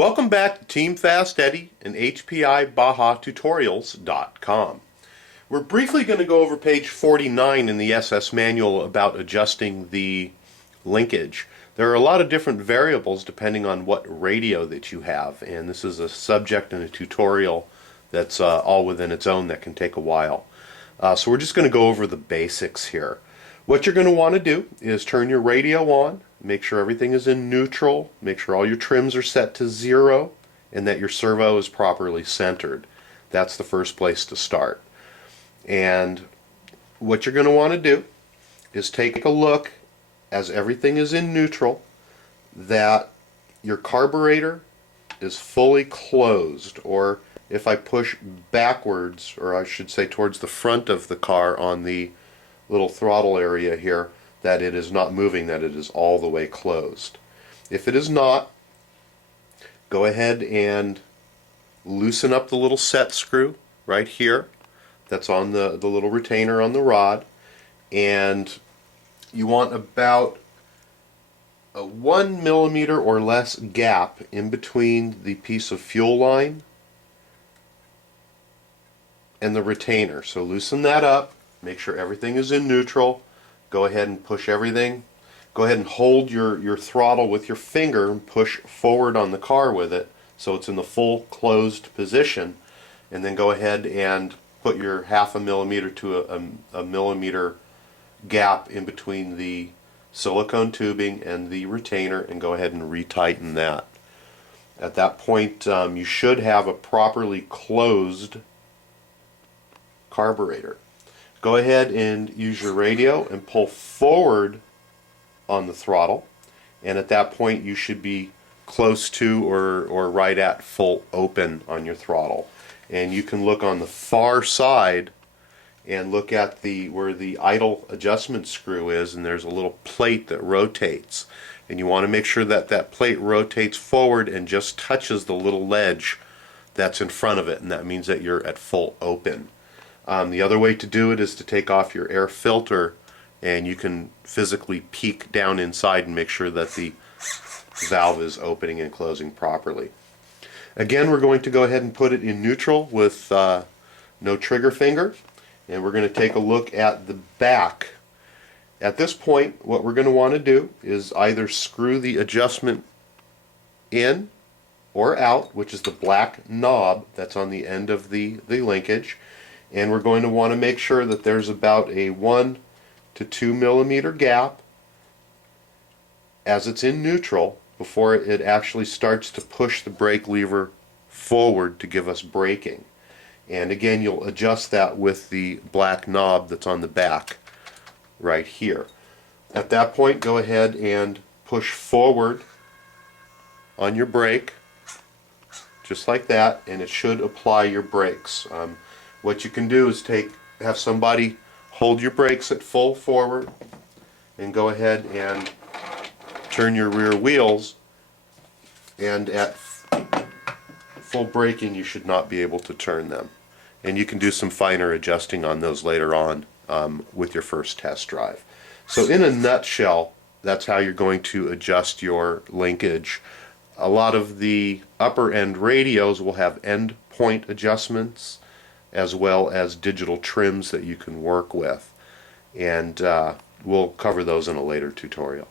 Welcome back to Team Fast Eddy and HPI Baja Tutorials.com. We're briefly going to go over page 49 in the SS manual about adjusting the linkage. There are a lot of different variables depending on what radio that you have, and this is a subject in a tutorial that's all within its own that can take a while. So we're just going to go over the basics here. What you're going to want to do is turn your radio on, make sure everything is in neutral, make sure all your trims are set to 0, and that your servo is properly centered. That's the first place to start. And what you're going to want to do is take a look, as everything is in neutral, that your carburetor is fully closed, or if I push backwards, or I should say towards the front of the car on the little throttle area here, that it is not moving, that it is all the way closed. If it is not, go ahead and loosen up the little set screw right here that's on the little retainer on the rod, and you want about a 1 millimeter or less gap in between the piece of fuel line and the retainer. So loosen that up, make sure everything is in neutral, go ahead and push everything. Go ahead and hold your throttle with your finger and push forward on the car with it so it's in the full closed position, and then go ahead and put your 0.5 millimeter to a millimeter gap in between the silicone tubing and the retainer, and go ahead and retighten that. At that point you should have a properly closed carburetor. Go ahead and use your radio and pull forward on the throttle, and at that point you should be close to or right at full open on your throttle. And you can look on the far side and look at where the idle adjustment screw is, and there's a little plate that rotates, and you want to make sure that that plate rotates forward and just touches the little ledge that's in front of it, and that means that you're at full open. The other way to do it is to take off your air filter, and you can physically peek down inside and make sure that the valve is opening and closing properly. Again, we're going to go ahead and put it in neutral with no trigger finger, and we're going to take a look at the back. At this point, what we're going to want to do is either screw the adjustment in or out, which is the black knob that's on the end of the linkage, and we're going to want to make sure that there's about a 1 to 2 millimeter gap as it's in neutral before it actually starts to push the brake lever forward to give us braking. And again, you'll adjust that with the black knob that's on the back right here. At that point, go ahead and push forward on your brake just like that, and it should apply your brakes. What you can do is have somebody hold your brakes at full forward, and go ahead and turn your rear wheels, and at full braking you should not be able to turn them. And you can do some finer adjusting on those later on with your first test drive. So in a nutshell, that's how you're going to adjust your linkage. A lot of the upper end radios will have end point adjustments as well as digital trims that you can work with, and we'll cover those in a later tutorial.